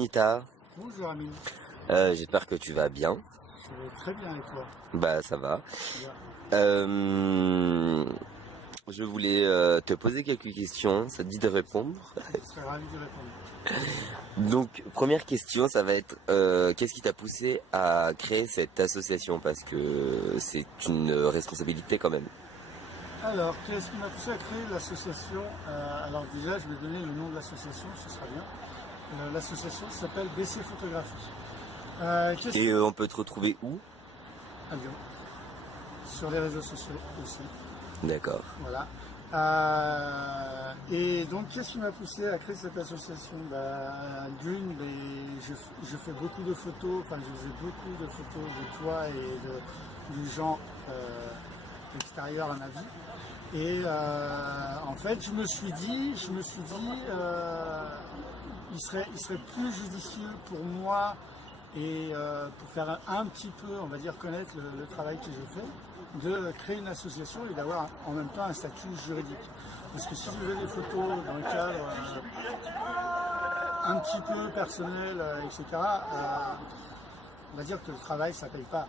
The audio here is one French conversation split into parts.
Anita. Bonjour Amine. J'espère que tu vas bien. Je vais très bien et toi? Bah ça va. Bien. Je voulais te poser quelques questions, ça te dit de répondre? Je serais ravi de répondre. Donc première question, ça va être qu'est-ce qui t'a poussé à créer cette association? Parce que c'est une responsabilité quand même. Alors, qu'est-ce qui m'a poussé à créer l'association? Alors déjà, je vais donner le nom de l'association, ce sera bien. L'association s'appelle BC Photographie. Et on peut te retrouver où? À Lyon. Sur les réseaux sociaux aussi. D'accord. Voilà. Et donc, qu'est-ce qui m'a poussé à créer cette association? D'une, je fais beaucoup de photos, enfin je faisais beaucoup de photos de toi et du gens extérieurs à ma vie. Et en fait, je me suis dit, il serait plus judicieux pour moi et pour faire un petit peu, on va dire, connaître le travail que j'ai fait, de créer une association et d'avoir en même temps un statut juridique. Parce que si je fais des photos dans le cadre un petit peu personnel, etc., on va dire que le travail, ça ne paye pas.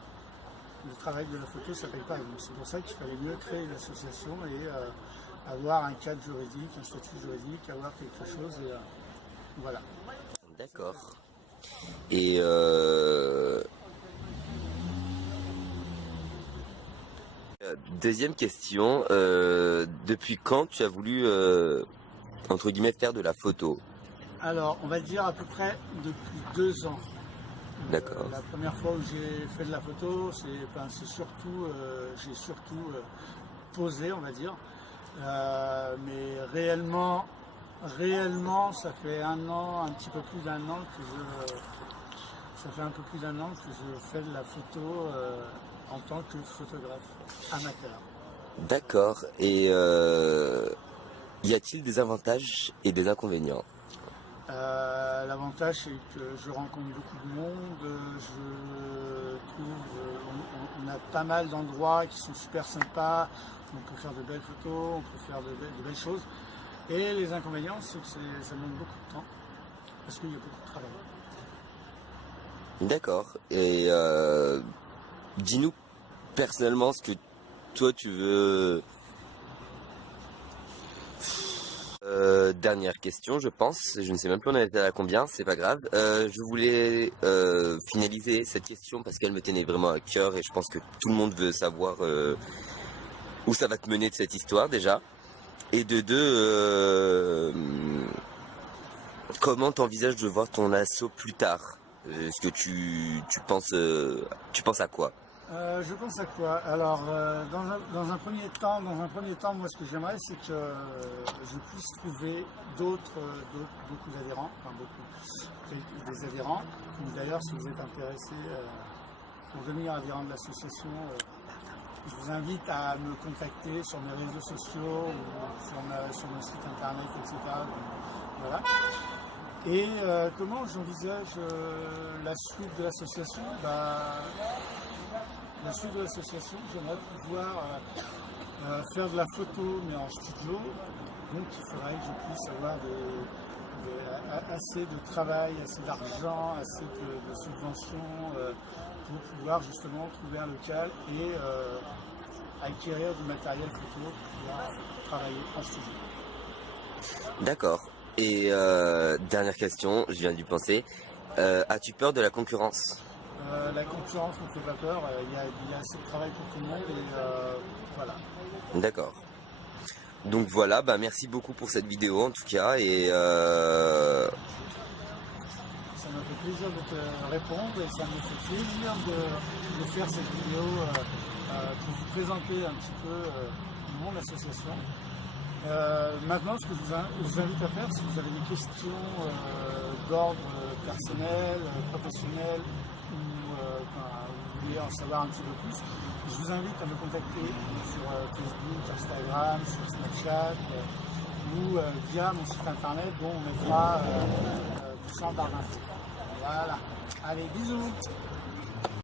Le travail de la photo, ça ne paye pas. Donc c'est pour ça qu'il fallait mieux créer une association et avoir un cadre juridique, un statut juridique, avoir quelque chose. Et, voilà. D'accord. Et deuxième question, depuis quand tu as voulu, entre guillemets, faire de la photo? Alors, on va dire à peu près depuis 2 ans. D'accord. La première fois où j'ai fait de la photo, j'ai surtout posé, on va dire. Mais réellement, ça fait un an, un petit peu plus d'un an ça fait un peu plus d'un an que je fais de la photo en tant que photographe amateur. D'accord. Et y a-t-il des avantages et des inconvénients? L'avantage, c'est que je rencontre beaucoup de monde, je trouve, on a pas mal d'endroits qui sont super sympas, on peut faire de belles photos, on peut faire de belles choses. Et les inconvénients, c'est que ça demande beaucoup de temps, parce qu'il y a beaucoup de travail. D'accord. Et dis-nous personnellement ce que toi tu veux. Dernière question, je pense. Je ne sais même plus on était à combien, c'est pas grave. Je voulais finaliser cette question parce qu'elle me tenait vraiment à cœur et je pense que tout le monde veut savoir où ça va te mener de cette histoire déjà. Et de deux, comment t'envisages de voir ton asso plus tard? Est-ce que tu penses à quoi? Je pense à quoi? Alors, dans un premier temps, moi, ce que j'aimerais, c'est que je puisse trouver beaucoup d'adhérents, enfin des adhérents. D'ailleurs, si vous êtes intéressé pour devenir adhérent de l'association, je vous invite à me contacter sur mes réseaux sociaux ou sur mon site internet, etc. Donc, voilà. Et comment j'envisage la suite de l'association? La suite de l'association, j'aimerais pouvoir faire de la photo, mais en studio. Donc il faudrait que je puisse avoir assez de travail, assez d'argent, assez de subventions pour pouvoir justement trouver un local et acquérir du matériel photo pour pouvoir travailler en studio. D'accord. Et dernière question, je viens d'y penser. As-tu peur de la concurrence? La concurrence ne fait pas peur, il y a assez de travail pour tout le monde et voilà. D'accord. Donc voilà, merci beaucoup pour cette vidéo en tout cas et Ça m'a fait plaisir de te répondre et ça me fait plaisir de faire cette vidéo pour vous présenter un petit peu mon association. Maintenant, ce que je vous invite à faire, si vous avez des questions d'ordre personnel, professionnel, ou vous voulez en savoir un petit peu plus, je vous invite à me contacter sur Facebook, Instagram, sur Snapchat ou via mon site internet dont on mettra tout ça en barre d'infos. Voilà. Allez, bisous!